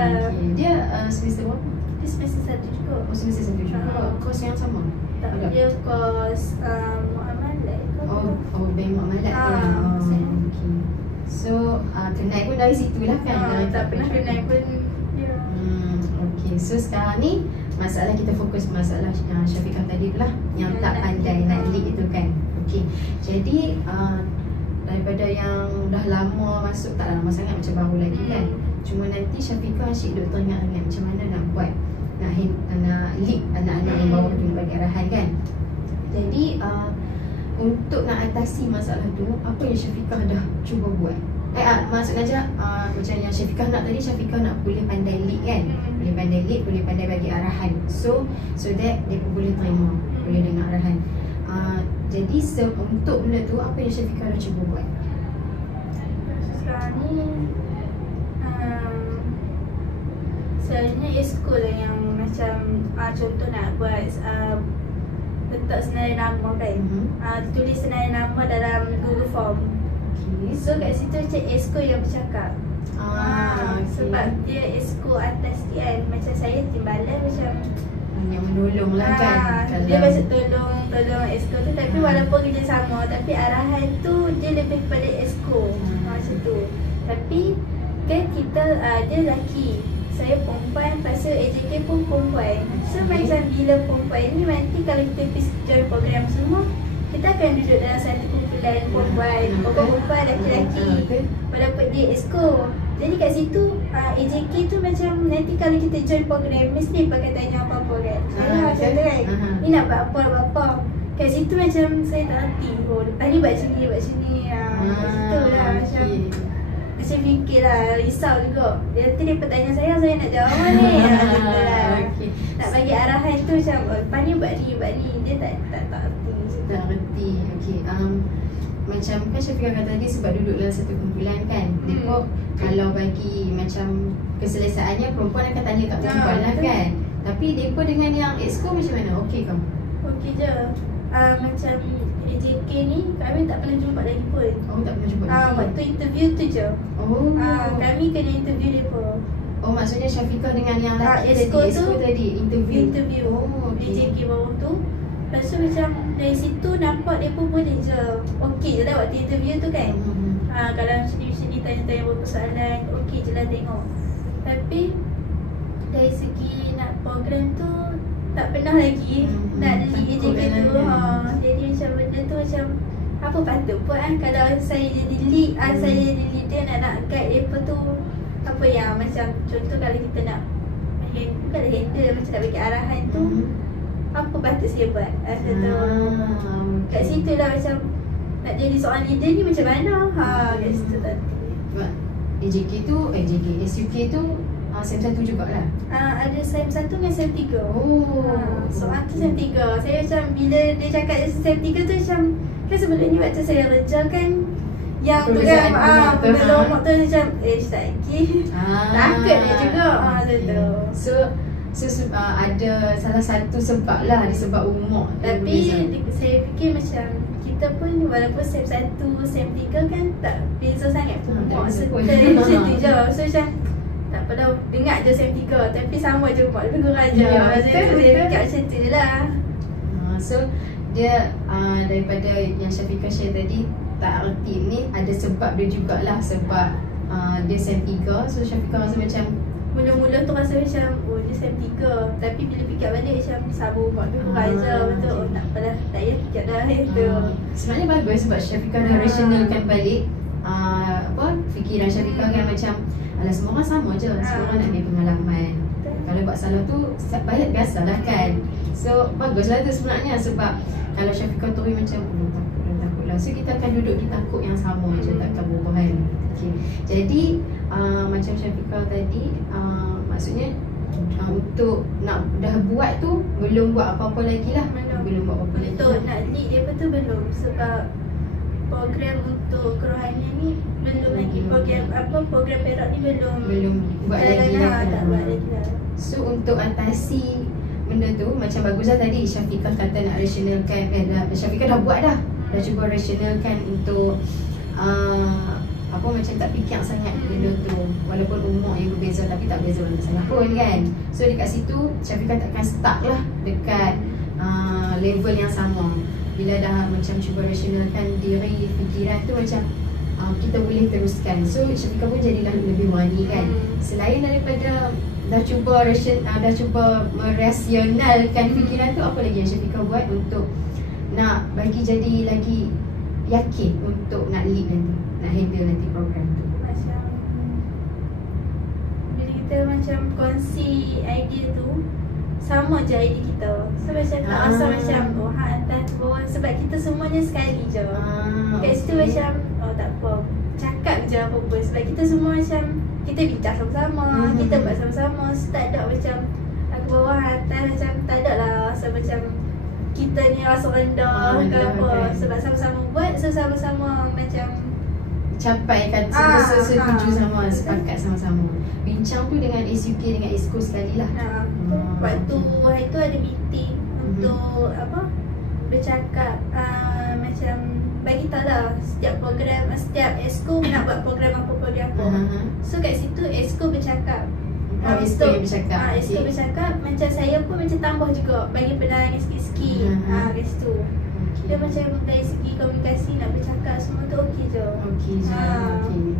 Dia semester berapa? Dia semester 1 juga. Semester 1 juga. Kos yang sama? Tak, dia kos Muamalat. Bank Muamalat okey. So kenal pun dari situ lah kan? Tak pernah kenal pun. Okay, so sekarang ni masalah kita fokus masalah Syafiqah tadi pula yang tak pandai nak lead itu kan. Okay, jadi daripada yang dah lama masuk, tak lama sangat, macam baru lagi kan. Cuma nanti Syafiqah asyik duk tengah macam mana nak buat, nak lead anak-anak yang baru tu bagi arahan kan. Jadi untuk nak atasi masalah tu, apa yang Syafiqah dah cuba buat? Maksudnya macam yang Syafiqah nak tadi, Syafiqah nak boleh pandai lead kan, boleh pandai lead, boleh pandai bagi arahan, so that dia pun boleh terima, boleh dengar arahan. Jadi untuk benda tu, apa yang Syafiqah dah cuba buat? Sekarang ni sebenarnya esko lah yang macam contoh nak buat letak senarai nama kan. Tulis senarai nama dalam Google Form. So kat situ macam esko yang bercakap. Sebab dia esko atas dia kan. Macam saya timbalan macam yang menolong lah kan. Dia macam tolong esko tu, tapi walaupun kerjasama, tapi arahan tu dia lebih kepada esko. Macam tu. Tapi kan kita dia lelaki, saya perempuan, lepas tu AJK pun perempuan. So macam bila perempuan ni nanti kalau kita pergi join program semua, kita akan duduk dalam satu kumpulan perempuan, perempuan lelaki-lelaki, walaupun dia esko. Jadi kat situ AJK tu macam nanti kalau kita join program mesti pakai tanya apa-apa kan. Macam tu kan, ni nak buat apa. Kat situ macam saya tak hati. Lepas ni buat macam ni, kat situ lah macam fikir lah, risau juga. Nanti dia bertanya saya nak jawab ni. Nak bagi arahan tu macam lepas ni buat ni. Dia tak erti. Tak erti. Okay. Macam kan Syafiqah kata tadi, sebab duduk dalam satu kumpulan kan, dia kalau bagi macam keselesaiannya perempuan akan tanya kat perempuan lah kan. Tapi dia dengan yang exco macam mana? Okey ke? Okey je. Macam AJK ni kami tak pernah jumpa lagi pun. Tak pernah jumpa lagi? Waktu interview tu je. Kami kena interview dia pun. Maksudnya Syafiqah dengan yang lelaki exco tadi interview. AJK bawah tu. Lepas tu macam dari situ nampak dia pun boleh je. Okey je lah waktu interview tu kan. Kalau macam ni tanya-tanya beberapa soalan, okey je lah tengok. Tapi dari segi nak program tu tak pernah lagi nak lead AJK tu. Jadi macam benda tu macam apa patut pun kalau saya jadi lead, saya jadi leader nak guide apa tu. Apa yang macam contoh kalau kita nak bukan handle, macam nak bagi arahan tu, apa patut saya buat macam tu. Kat situ lah macam nak jadi seorang leader ni macam mana. Kat situ tadi AJK tu, SUK tu SEM 1 jugalah. Ada SEM 1 dengan SEM 3. Soal tu SEM 3. Saya macam bila dia cakap SEM 3 tu macam, kan sebelum ni waktu saya kerja kan, yang program belum tu macam tak lagi. Takut dia juga tu. So ada salah satu sebab lah, sebab umur. Tapi saya fikir macam kita pun walaupun SEM 1, SEM 3 kan tak beza sangat pun umur. So macam tu je. So macam tak apalah, dengar je SEM 3 tapi sama je umur, lebih kurang je. Saya fikir macam tu je lah. So dia daripada yang Syafiqah share tadi, tak erti ni ada sebab dia jugalah. Sebab dia SEM 3, so Syafiqah rasa macam mula-mula tu rasa macam oh dia SEM 3, tapi bila fikir balik macam sabar mak tu kurang je. Betul, oh tak apalah, tak payah fikir dah gitu. Sebenarnya bagus sebab Syafiqah dah rationalkan balik fikiran Syafiqah kan macam alah semua orang sama je, semua orang nak ambil pengalaman. Kalau buat salah tu bayar biasa lah kan. So baguslah tu sebenarnya, sebab kalau Syafiqah tu macam takutlah. So kita akan duduk di takut yang sama je, takkan berubah kan. Okay. Jadi macam Syafiqah tadi, maksudnya untuk nak dah buat tu belum buat apa-apa lagi lah. Belum buat apa-apa lagi. Untuk nak lead dia pun tu belum, sebab program untuk kerohanian ni belum lagi. Program Perak ni belum buat lagi lah. Tak buat lagi lah. So untuk atasi benda tu, macam baguslah tadi Syafiqah kata nak rationalkan, Syafiqah dah buat dah cuba rationalkan untuk macam tak fikir sangat benda tu, walaupun umur yang berbeza tapi tak beza banyak sangat pun kan. So dekat situ Syafiqah takkan stuck lah dekat level yang sama. Bila dah macam cuba rationalkan diri, fikiran tu macam kita boleh teruskan. So Syafiqah pun jadilah lebih berani kan. Selain daripada dah cuba merasionalkan fikiran tu, apa lagi yang Syafiqah buat untuk nak bagi jadi lagi yakin untuk nak lead nanti, nak handle nanti program tu? Macam bila kita macam kongsi idea tu, sama je idea kita. So macam tak rasa macam atas bawah, sebab kita semuanya sekali je. Kat situ macam tak apa, cakap je apa pun, sebab kita semua macam kita bincang sama-sama, kita buat sama-sama. So tak ada macam aku bawah atas, macam tak ada lah rasa macam kita ni rasa rendah ke apa. Sebab sama-sama buat, so sama-sama macam capai kata setuju sama, sepakat sama-sama. Bincang tu dengan SUK, dengan ESCO sekali lah. Waktu hari tu ada meeting untuk bercakap, macam bagi tahu lah setiap program, setiap ESCO nak buat program apa. So kat situ ESCO bercakap, ESCO bercakap. ESCO bercakap, macam saya pun macam tambah juga bagi penerangan sikit-sikit kat situ. Dia macam dari segi komunikasi nak bercakap semua tu okey je. Okey.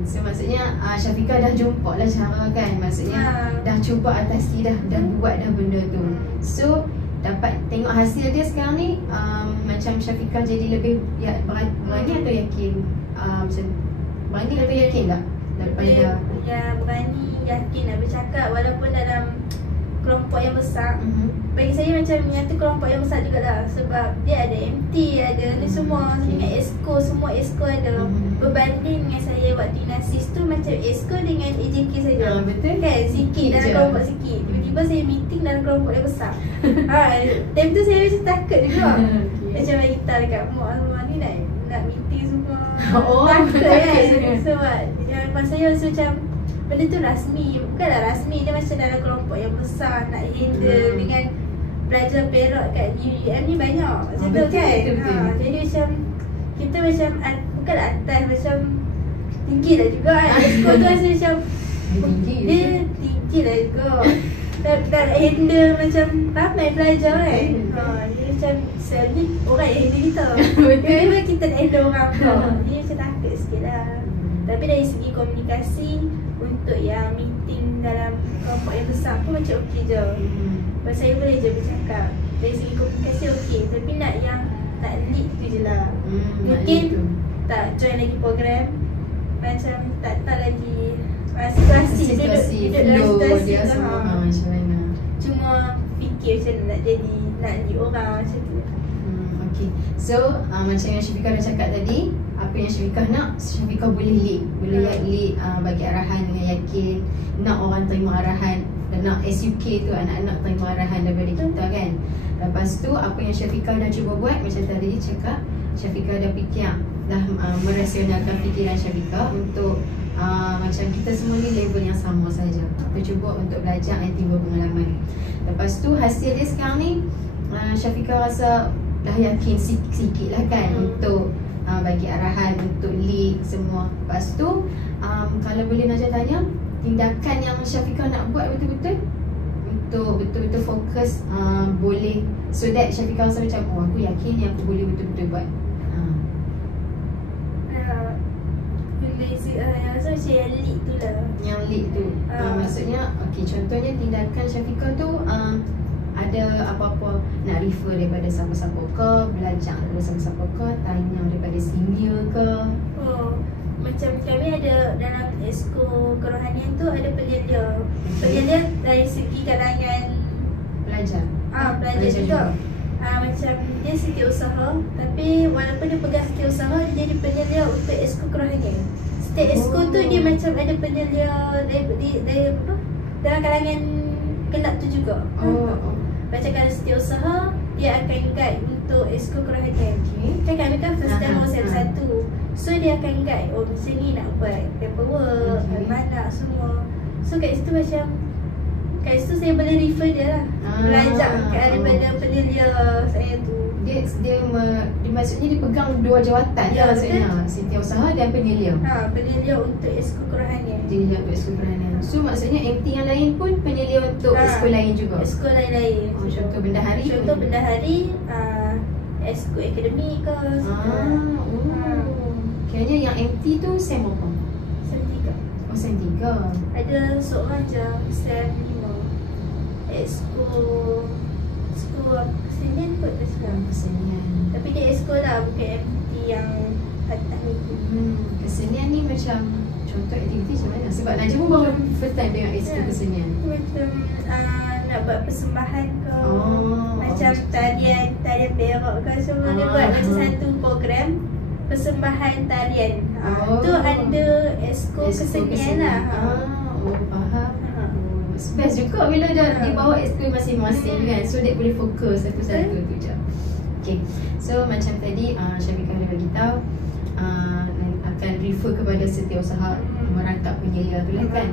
So maksudnya Syafiqah dah jumpa lah cara kan. Maksudnya dah cuba atasi dah buat dah benda tu. So dapat tengok hasil dia sekarang ni, macam Syafiqah jadi lebih berani atau yakin? Macam berani atau yakin tak? Daripada berani, yakin nak bercakap walaupun dalam kelompok yang besar. Bagi saya macam yang tu kelompok yang besar jugalah, sebab dia ada MT, ada ni semua, dengan ESCO, semua ESCO ada. Berbanding dengan saya waktu Inasis tu, macam ESCO dengan AJK saja. Betul kan, sikit dalam kelompok sikit. Tiba-tiba saya meeting dalam kelompok yang besar. Time tu saya macam takut juga. Macam bagi tahu dekat mak semua ni nak meeting semua. Takut kan. Sebab lepas saya rasa macam benda tu rasmi, bukanlah rasmi, dia macam dalam kelompok yang besar, nak handle dengan belajar Perak kat UEM ni banyak macam tu kan. Jadi macam kita macam bukanlah atas, macam tinggi lah juga kan. ESCO tu rasa macam dia tinggi lah juga. Tak handle macam ramai belajar kan. Dia macam selalu orang yang handle kita. Tiba-tiba kita nak handle orang tu. Dia macam takut sikit lah. Tapi dari segi komunikasi untuk yang meeting dalam kelompok yang besar pun macam okey je. Sebab saya boleh je bercakap. Dari segi komunikasi okey, tapi nak yang tak lead tu je lah. Mungkin tak join lagi program, macam tak lagi situasi duduk dalam situasi tu macam mana. Cuma fikir macam nak jadi, nak lead orang macam tu. Okay. So macam yang Syafiqah dah cakap tadi, apa yang Syafiqah nak, Syafiqah boleh lead. Boleh lead, bagi arahan dengan yakin. Nak orang terima arahan, dan nak SUK tu anak-anak terima arahan daripada kita kan. Lepas tu apa yang Syafiqah dah cuba buat, macam tadi cakap, Syafiqah dah fikir, dah merasionalkan fikiran Syafiqah untuk macam kita semua ni level yang sama saja. Kita cuba untuk belajar dan timbul pengalaman. Lepas tu hasil dia sekarang ni, Syafiqah rasa dah yakin sikit lah kan untuk bagi arahan, untuk lead semua. Lepas tu kalau boleh Najah tanya, tindakan yang Syafiqah nak buat betul-betul untuk betul-betul fokus, boleh, so that Syafiqah rasa macam aku yakin ni aku boleh betul-betul buat. Yang rasa macam yang lead tu lah. Yang lead tu maksudnya contohnya tindakan Syafiqah tu ada apa-apa nak refer daripada siapa-siapa ke, belajar daripada siapa-siapa ke, tanya daripada senior ke? Macam kami ada dalam esko kerohanian tu ada penyelia. Penyelia dari segi kalangan Pelajar? Pelajar juga. Macam dia setiausaha, tapi walaupun dia pegang setiausaha, dia jadi penyelia untuk esko kerohanian. Setiap esko tu dia macam ada penyelia dari apa? Dalam kalangan kelab tu juga. Macam kalau setiausaha, dia akan guide untuk esko kerohanian. Kan kami kan first time satu. So dia akan guide, macam ni nak buat paperwork, mana semua. So kat situ macam, kat situ saya boleh refer dia lah, belajar daripada penyelia saya tu. Dia maksudnya dia pegang dua jawatan lah maksudnya, setiausaha dan penyelia. Penyelia untuk esko kerohanian. Penyelia untuk esko kerohanian. So maksudnya MT yang lain pun penyelia untuk esko lain juga? Esko lain-lain. Contoh bendahari? Contoh bendahari, esko akademik ke. Kayaknya yang MT tu SEM apa? SEM 3. SEM 3. Ada seorang je SEM 5. Esko kesenian kot dia sekarang. Kesenian. Tapi dia esko lah, bukan MT yang atas ni. Kesenian ni macam contoh aktiviti macam mana? Sebab Najib pun baru first time dengar esko kesenian. Macam nak buat persembahan ke, macam tarian perak ke, semua dia buat macam satu program persembahan tarian. Tu ada esko kesenian lah. Faham. Best juga bila dah dibawa esko masing-masing kan. So dia boleh fokus satu-satu tu je. Okay. So macam tadi Syafiqah dah bagi tahu akan refer kepada setiausaha merangkap penyelia tu lah kan.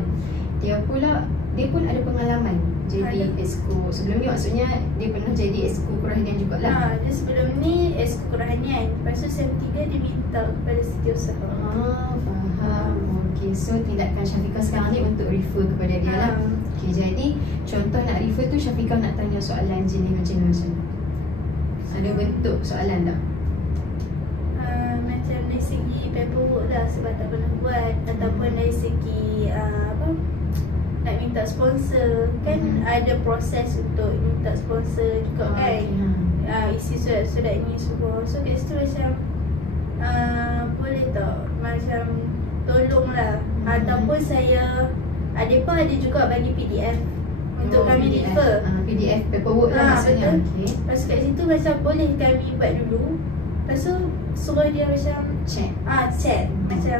Dia pun ada pengalaman jadi esko. Sebelum ni maksudnya dia pernah jadi esko kerohanian jugalah. Dia sebelum ni esko kerohanian. Lepas tu SEM 3 dia minta kepada setiausaha. Faham. Okay, so tindakan Syafiqah sekarang ni untuk refer kepada dia lah. Okay, jadi contoh nak refer tu Syafiqah nak tanya soalan jenis macam mana? Ada bentuk soalan tak? Macam dari segi paperwork lah sebab tak pernah buat, ataupun dari segi nak minta sponsor kan, ada proses untuk minta sponsor juga kan. Isi surat-surat ni semua. So kat situ macam boleh tak macam tolonglah, ataupun saya mereka ada juga bagi PDF untuk kami refer. PDF paperwork lah maksudnya. Betul. Lepas kat situ macam boleh kami buat dulu. Lepas tu suruh dia macam check. Macam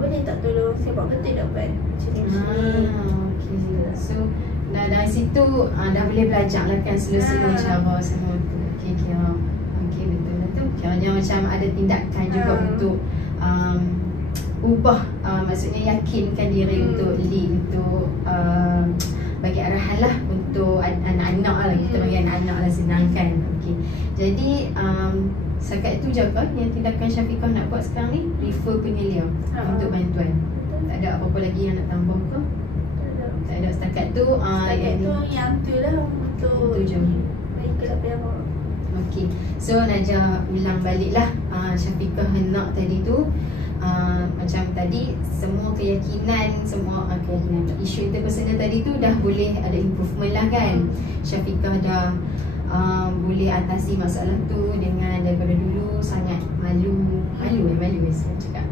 boleh tak tolong saya buat betul tak buat macam ni. Okay. So dari situ dah boleh belajar lah kan semua cara semua tu. Okay, betul lah tu. Kiranya macam ada tindakan juga untuk ubah, maksudnya yakinkan diri untuk lead, untuk bagi arahan lah untuk anak-anak lah. Kita bagi anak-anak lah sedangkan. Okay. Jadi setakat itu je kan yang tindakan Syafiqah nak buat sekarang ni, refer penyelia untuk bantuan. Tak ada apa-apa lagi yang nak tambah ke? Tak ada, setakat tu yang tu lah untuk bagi kelab perak. Okay, so Najah ulang balik lah Syafiqah hendak tadi tu. Macam tadi semua keyakinan, isu interpersonal tadi tu dah boleh ada improvement lah kan. Syafiqah dah boleh atasi masalah tu dengan daripada dulu sangat malu saya cakap.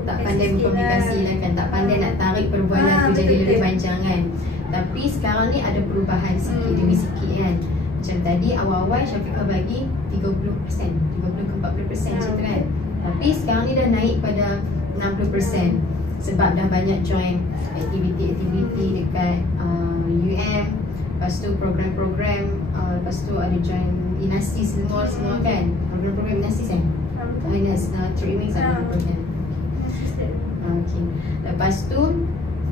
Tak pandai berkomunikasi lah kan, tak pandai nak tarik perbualan tu jadi lebih panjang kan. Tapi sekarang ni ada perubahan sikit demi sikit kan. Macam tadi awal-awal Syafiqah bagi 30% ke 40% macam tu kan. Tapi sekarang ni dah naik pada 60% sebab dah banyak join aktiviti-aktiviti dekat UM. Lepas tu program-program, lepas tu ada join inasi semua kan. Program-program inasi kan? Inas, 3 weeks ada program. Okay. Lepas tu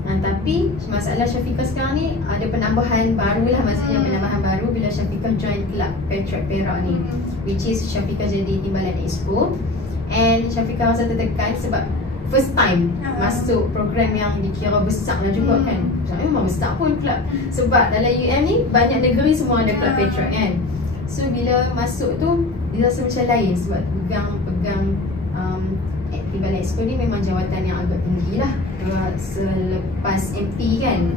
tapi masalah Syafiqah sekarang ni ada penambahan baru lah, maksudnya penambahan baru bila Syafiqah join kelab Patriot Perak ni, which is Syafiqah jadi timbalan expo. And Syafiqah rasa tertekan sebab first time masuk program yang dikira besar lah juga kan. Memang besar pun kelab, sebab dalam UM ni banyak negeri semua ada kelab Patriot kan. So bila masuk tu dia rasa macam lain sebab pegang timbalan expo ni memang jawatan yang agak tinggi lah. bekas MP kan.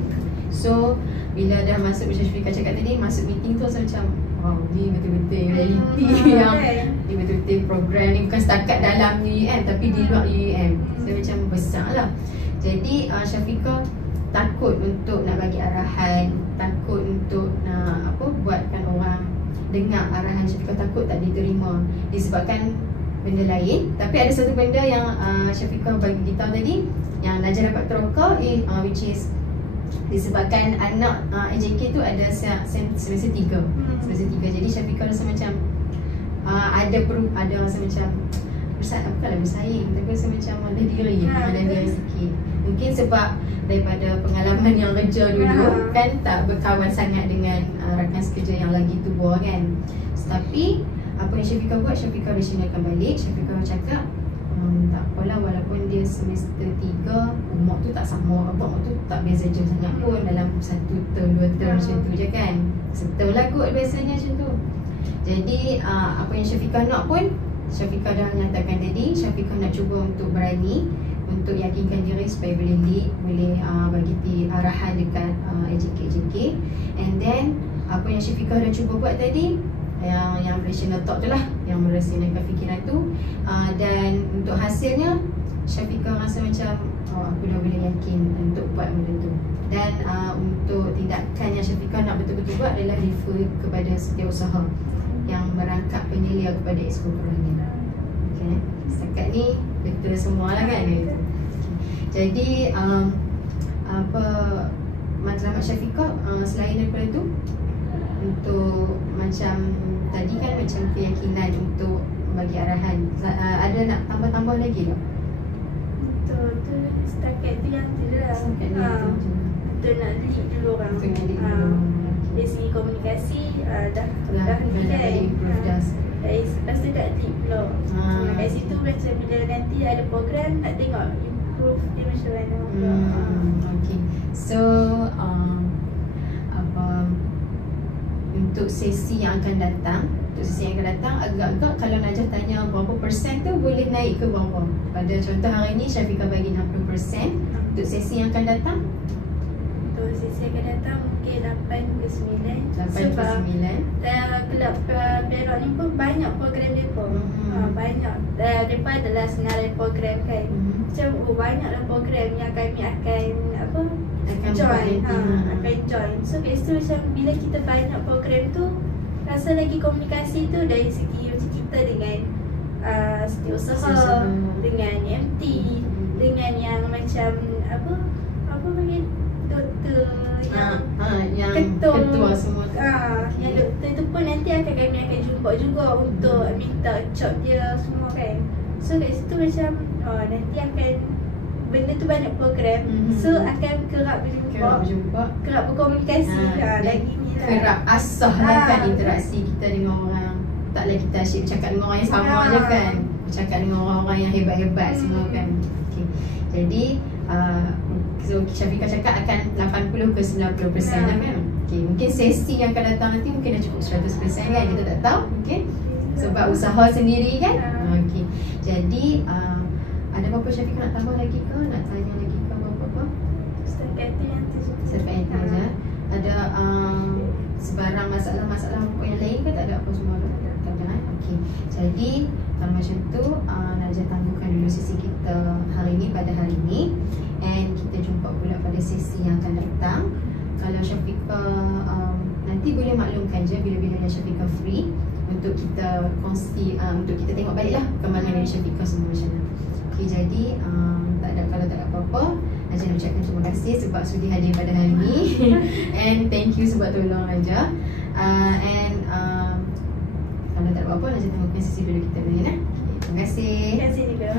So bila dah masuk, macam Syafiqah cakap tadi, masuk meeting tu macam wow, ni betul-betul reality yang ni betul-betul program ni bukan setakat dalam UUM tapi di luar UUM. So macam besar lah. Jadi Syafiqah takut untuk nak bagi arahan, takut untuk nak buatkan orang dengar arahan Syafiqah, takut tak diterima disebabkan benda lain. Tapi ada satu benda yang Syafiqah bagi tahu tadi, yang Najah dapat teroka, which is disebabkan anak AJK tu ada semester 3. Semester 3. Jadi Syafiqah rasa macam ada rasa macam bukanlah bersaing, tapi rasa macam ada diri sikit. Mungkin sebab daripada pengalaman yang kerja dulu kan, tak berkawan sangat dengan rakan sekerja yang lagi tua kan. Tapi apa yang Syafiqah buat, Syafiqah rasionalkan balik. Syafiqah cakap tak apalah, walaupun dia semester 3, umur tu tak sama, umur tu tak beza jauh sangat pun, dalam 1 tahun 2 tahun macam tu je kan. Setahun lah kot biasanya macam tu. Jadi apa yang Syafiqah nak pun, Syafiqah dah nyatakan tadi, Syafiqah nak cuba untuk berani, untuk yakinkan diri supaya boleh lead, boleh bagi arahan dekat AJK. And then apa yang Syafiqah dah cuba buat tadi, yang rational talk tu lah, yang merasionalkan fikiran tu, dan untuk hasilnya Syafiqah rasa macam aku dah boleh yakin untuk buat benda tu. Dan untuk tindakan yang Syafiqah nak betul-betul buat adalah refer kepada setiausaha yang merangkap penyelia kepada exco perangan. Okay. Setakat ni betul semua lah kan. Jadi matlamat Syafiqah selain daripada tu, untuk macam tadi kan, macam keyakinan untuk bagi arahan, ada nak tambah-tambah lagi tak? Betul, tu setakat tu yang tu lah. Betul, nak lead dulu orang. Dari segi komunikasi dah improve. Lepas tu kat lead pula. Kat situ macam bila nanti ada program, nak tengok improve dia macam mana. Okay. So untuk sesi yang akan datang, agak-agak kalau Najah tanya berapa persen tu boleh naik ke berapa? Pada contoh hari ni Syafiqah bagi 60%. Untuk sesi yang akan datang, untuk sesi yang akan datang mungkin 8 ke 9. 8 ke 9. Kelab Perak ni pun banyak program mereka. Banyak. Mereka adalah senarai program kan. Macam banyaklah program yang kami akan join. So kat situ macam bila kita banyak program tu, rasa lagi komunikasi tu dari segi macam kita dengan setiausaha, dengan MT, dengan yang macam apa panggil doktor yang ketua semua. Yang doktor tu pun nanti kami akan jumpa juga untuk minta job dia semua kan. So kat situ macam nanti akan benda tu banyak program, so akan kerap berjumpa, kerap berkomunikasi lagi ni lah. Kerap asah lah kan interaksi kita dengan orang. Taklah kita asyik bercakap dengan orang yang sama je kan, bercakap dengan orang-orang yang hebat-hebat semua kan. Okay. Jadi so Syafiqah cakap akan 80 ke 90% lah kan. Okay. Mungkin sesi yang akan datang nanti mungkin dah cukup 100% kan, kita tak tahu. Okay. Sebab usaha sendiri kan. Okay. Jadi ada apa-apa Syafiqah nak tambah lagi ke? Nak tanya lagi ke apa-apa? Setakat itu yang tu saja. Ada sebarang masalah-masalah apa yang lain ke? Tak ada apa semua? Tak ada. Okey. Jadi kalau macam tu Najah tangguhkan dulu sesi kita hari ni pada hari ni, and kita jumpa pula pada sesi yang akan datang. Kalau Syafiqah nanti boleh maklumkan je bila-bila yang Syafiqah free untuk kita kongsi, untuk kita tengok baliklah perkembangan dari Syafiqah semua macam mana. Okay, jadi kalau tak ada apa-apa, Najah nak ucapkan terima kasih sebab sudi hadir pada hari ni. And thank you sebab tolong Najah. And kalau tak ada apa-apa, Najah tengokkan sesi dulu kita ni. Terima kasih. Terima kasih juga.